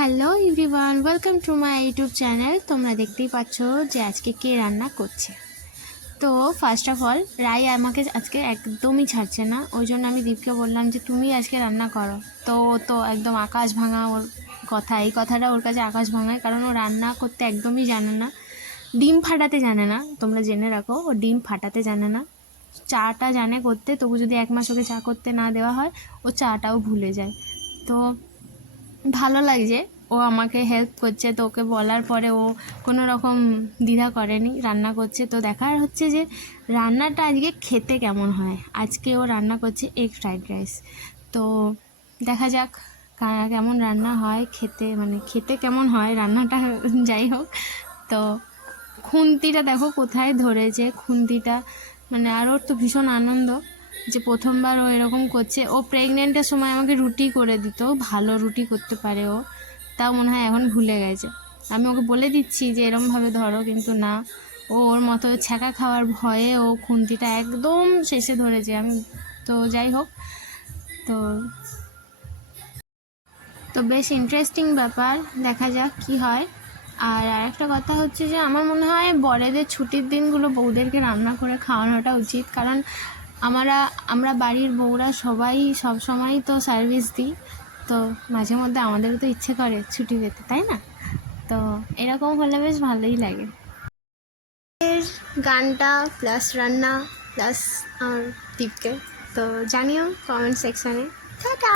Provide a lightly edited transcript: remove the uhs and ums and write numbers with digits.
Hello everyone, welcome to my YouTube channel. তোমরা দেখতেই পাচ্ছ যে আজকে কে রান্না করছে। তো ফার্স্ট অফ অল রাই আমাকে আজকে একদমই ছাড়ছে না, ওই জন্য আমি দীপকে বললাম যে তুমি আজকে রান্না করো। তো তো একদম আকাশ ভাঙা ওর কথা, এই কথাটা ওর কাছে আকাশ ভাঙায়, কারণ ও রান্না করতে একদমই জানে না, ডিম ফাটাতে জানে না। তোমরা জেনে রাখো, ও ডিম ফাটাতে জানে না। চাটা জানে করতে, তবু যদি 1 মাস ওকে চা করতে না দেওয়া হয় ও চাটাও ভুলে যায়। তো ভালো লাগছে ও আমাকে হেল্প করছে। তো ওকে বলার পরে ও কোনো রকম দ্বিধা করেনি, রান্না করছে। তো দেখার হচ্ছে যে রান্নাটা আজকে খেতে কেমন হয়। আজকে ও রান্না করছে এগ ফ্রাইড রাইস। তো দেখা যাক কেমন রান্না হয়, খেতে কেমন হয় রান্নাটা যাই হোক। তো খুন্তিটা দেখো কোথায় ধরেছে, খুন্তিটা আর ওর তো ভীষণ আনন্দ যে প্রথমবার ও এরকম করছে। ও প্রেগনেন্টের সময় আমাকে রুটি করে দিত, ভালো রুটি করতে পারে ও, তাও মনে হয় এখন ভুলে গেছে। আমি ওকে বলে দিচ্ছি যে এরমভাবে ধরো, কিন্তু না, ও ওর মতো ছ্যাঁকা খাওয়ার ভয়ে ও খুন্তিটা একদম শেষে ধরেছে। তো যাই হোক, তো তো বেশ ইন্টারেস্টিং ব্যাপার, দেখা যাক কি হয়। আর আরেকটা কথা হচ্ছে যে আমার মনে হয় বড়দের ছুটির দিনগুলো বউদেরকে রান্না করে খাওয়ানোটা উচিত, কারণ আমরা বাড়ির বউরা সবাই সব সময় তো সার্ভিস দিই। তো মাঝে মধ্যে আমাদেরও তো ইচ্ছে করে ছুটি পেতে, তাই না? তো এরকম হলে বেশ ভালোই লাগে। গানটা প্লাস রান্না প্লাস আমার টিপকে তো জানিও কমেন্ট সেকশানে। টাটা।